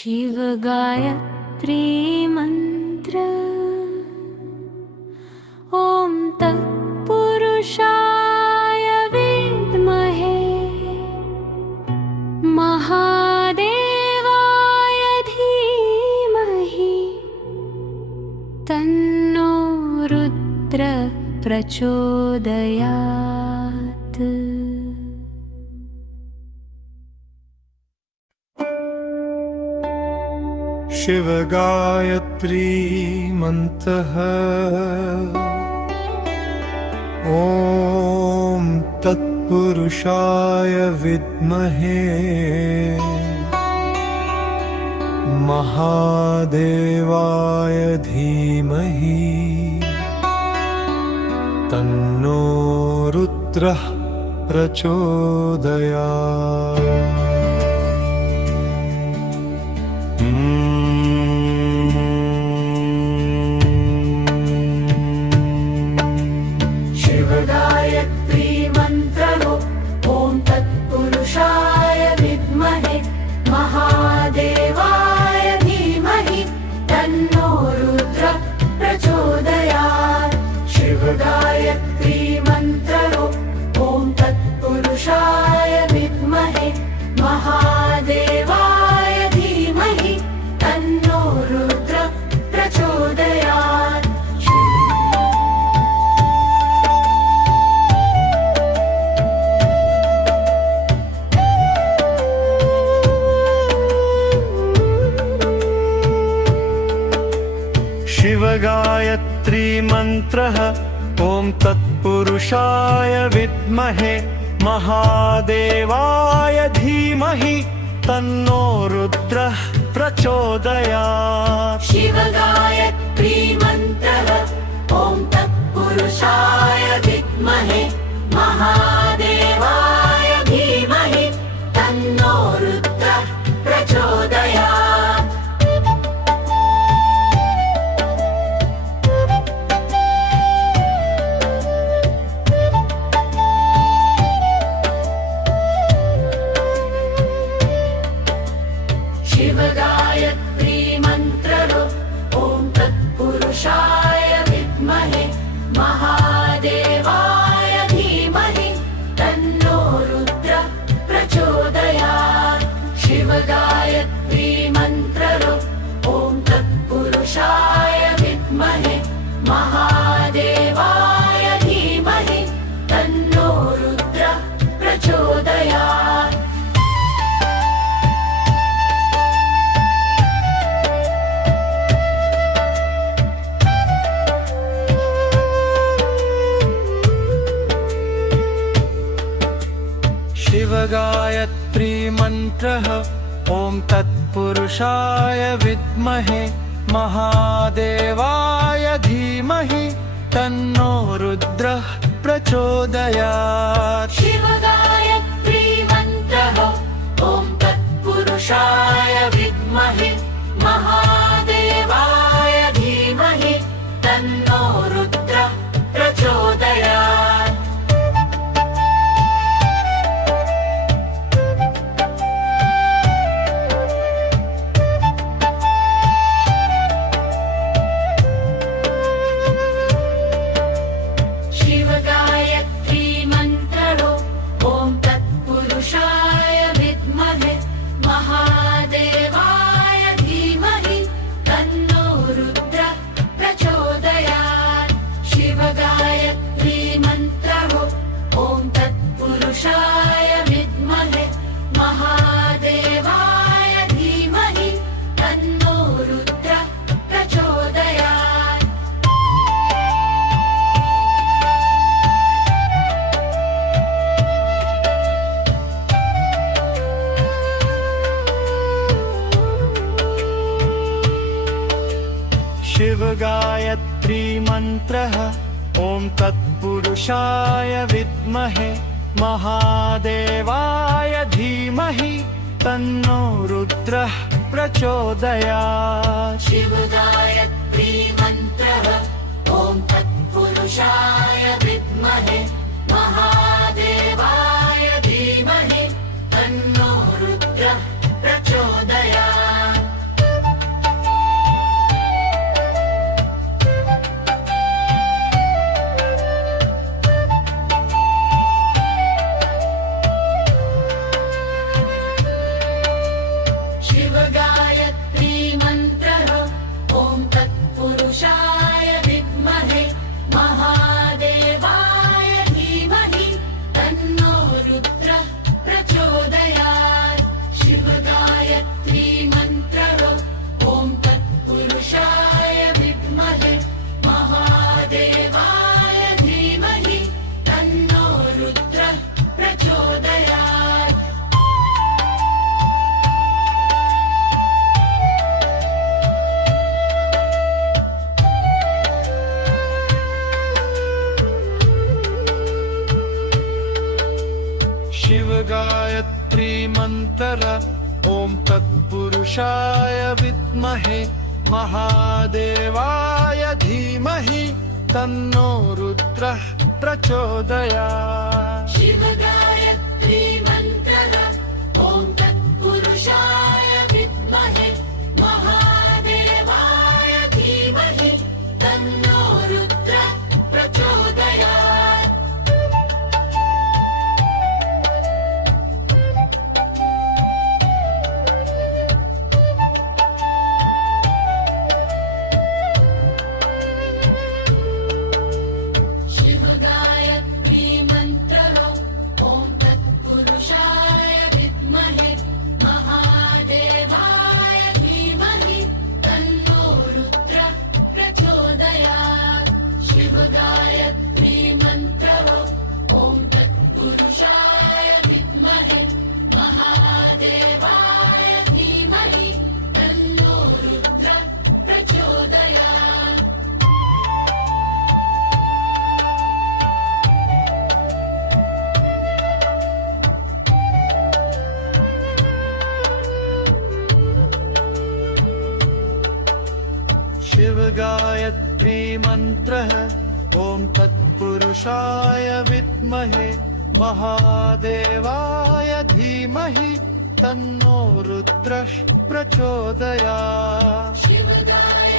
शिव गायत्री मंत्र। ॐ तत्पुरुषाय विद्महे महादेवाय धीमहि तन्नो रुद्र प्रचोदयात्। शिव गायत्री मंत्रः। ॐ तत्पुरुषाय विद्महे महादेवाय धीमहि तन्नो रुद्रः प्रचोदयात्। गायत्री मंत्रो। ॐ तत्पुरुषाय विद्महे महादेवाय धीमहि तन्नो रुद्र प्रचोदयात्। शिव गायत्री मंत्रो। ॐ तत्पुरुषाय विद्महे महादेवाय धीमहि तन्नो रुद्र प्रचोदयात्। शिव गायत्री मंत्रः। ॐ तत्पुरुषाय विद्महे महादेवाय धीमहि तन्नो रुद्रः प्रचोदयात्। शिव गायत्री मंत्रः। ॐ तत्पुरुषाय विद्महे महादेवाय धीमहि तन्नो रुद्रः प्रचोदयात्। शिव गायत्री मंत्रो। ॐ तत्पुरुषाय विद्महे महादेवाय धीमहि तन्नो रुद्र प्रचोदयात्। शिव गायत्री मंत्रो। ॐ तत्पुरुषाय विद्महे महादेवाय धीमहि तन्नो रुद्र प्रचोदयात्। शिव गायत्री मंत्रः। ॐ तत्पुरुषाय विद्महे महादेवाय धीमहि तन्नो रुद्रः प्रचोदयात्। शिव गायत्री मंत्रः। ॐ तत्पुरुषाय विद्महे महादेवाय धीमहि तन्नो रुद्र प्रचोदयात्। शिव गायत्री मंत्रो। ॐ तत्पुरुषाय विद्महे महादेवाय धीमहि तन्नो रुद्र प्रचोदयात्। शिव गायत्री मंत्रो। ॐ तत्पुरुषाय विद्महे महादेवाय धीमहि तन्नो रुद्र प्रचोदयात्। शिव गायत्री मंत्रः। ॐ तत्पुरुषाय विद्महे महादेवाय धीमहि तन्नो रुद्रः प्रचोदयात्। शिव गायत्री मंत्रः। ॐ तत्पुरुषाय विद्महे महादेवाय धीमहि तन्नो रुद्र प्रचोदयात्। तत्पुरुषाय विद्महे महादेवाय धीमहि तन्नो रुद्रः प्रचोदयात् शिव गायत्री मन्त्रः ॐ तत्पुरुषाय विद्महे महादेवाय धीमहि तन्नो रुद्रः प्रचोदयात् शिव गायत्री मन्त्रः ॐ तत्पुरुषाय विद्महे महादेवाय धीमहि तन्नो रुद्रः प्रचोदयात् शिव गायत्री मन्त्रः ॐ तत्पुरुषाय विद्महे महादेवाय धीमहि तन्नो रुद्रः प्रचोदयात् शिव गायत्री मन्त्रः ॐ तत्पुरुषाय विद्महे महादेवाय धीमहि तन्नो रुद्रः प्रचोदयात् शिव गायत्री